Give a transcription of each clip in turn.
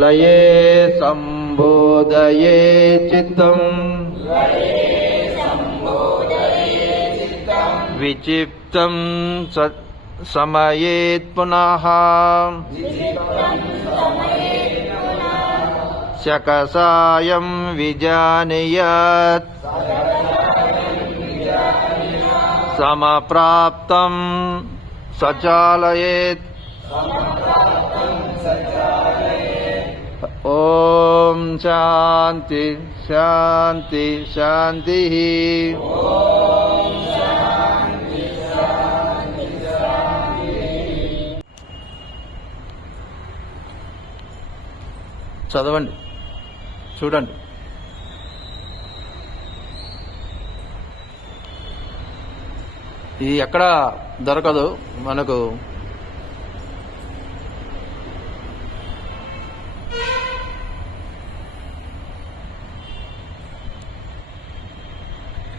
లయే సంబోధయే చిత్తం విచిత్తం సమయేత్ పునః శకసాయం విజానీయాత్ సమప్రాప్తం సచాలయేత్. ఓం శాంతి శాంతి శాంతి. చదవండి, చూడండి. ఇది ఎక్కడ దొరకదు మనకు.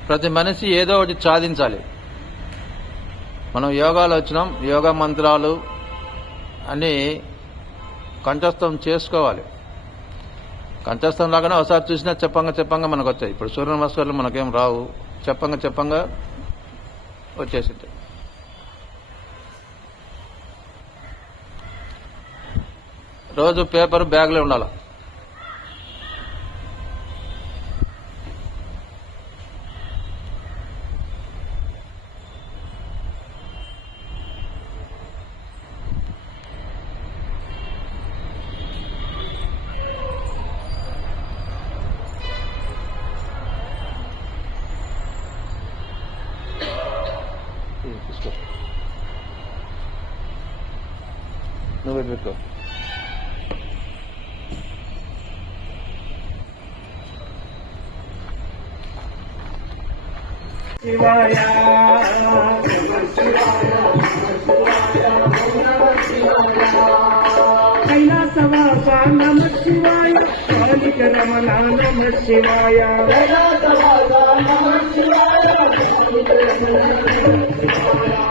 ప్రతి మనిషి ఏదో ఒకటి సాధించాలి. మనం యోగాలో వచ్చినాం, యోగా మంత్రాలు అన్నీ కంఠస్థం చేసుకోవాలి. కంఠస్థం లాగానే ఒకసారి చూసినా చెప్పంగా మనకు వచ్చాయి. ఇప్పుడు సూర్య నమస్కారాలు మనకేం రావు, చెప్పంగా వచ్చేసింది. రోజు పేపర్ బ్యాగ్లో ఉండాలి. నువ్వు పెట్టుకో. శివాయ కైలాసవాస నమ శివాయ, కాళిక రమణ నమ శివాయ,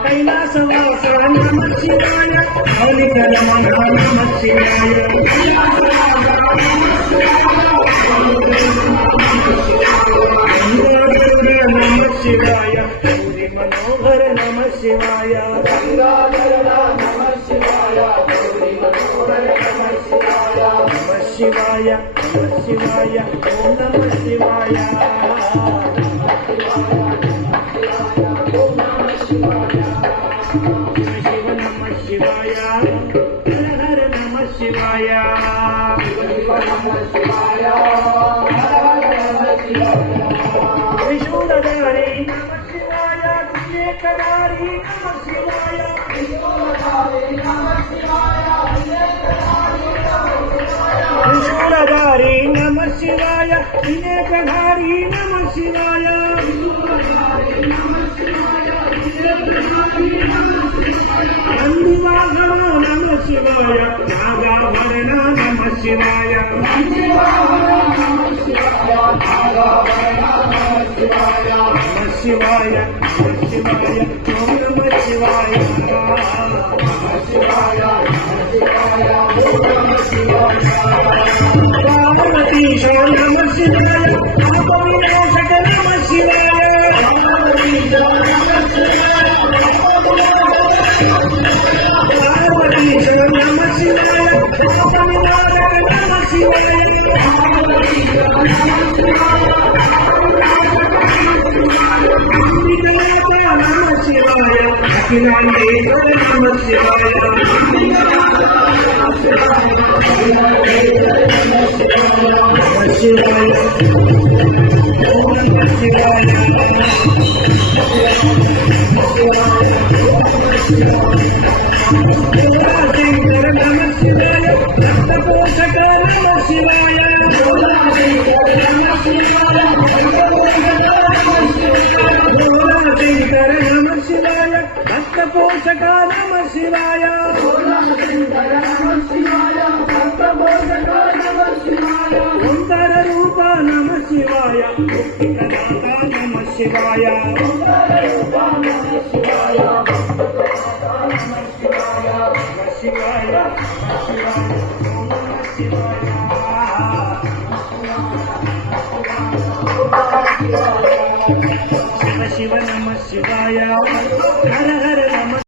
కైలాసవాస నమ శివాయ, కాళిక రమణ నమ శివాయ, నమ శివాయ, గౌరీ మనోహర నమ శివాయ, గంగాధర నమ శివాయ, గౌరీ మనోహర నమ శివాయ, నమ శివాయ నమ శివాయ, ఓం నమ శివాయ, శివ నమ శివాయ, హర హర నమ శివాయ, త్రిశూలధారి నమ శివాయ, త్రినేత్రధారి నమ శివాయ, త్రిశూలధారి నమ శివాయ, త్రినేత్రధారి నమ శివాయ, నందివాహన నమ శివాయ, నాగాభరణ నమ శివాయ, నమ శివాయ నమ శివాయ, ఓం నమ శివాయ, పార్వతీశ నమ శివాయ, పాప వినాశక నమ శివాయ, పార్వతీశ నమ శివాయ, పాప వినాశక నమ శివాయ, నమ శివాయ, అఖిలాండేశ్వర నమ శివాయ, నమ శివాయ, ఓం నమ శివాయ, శంకర నమ శివాయ, రక్తపోషక నమ శివాయ, శంకర నమ శివాయ, రక్తపోషక నమ శివాయ, ఓంకార రూప నమ శివాయ, నమ శివాయ, శివాయ శివాయ, ఓం నమ శివాయ. శివ శివ నమ శివాయ హర హర నమ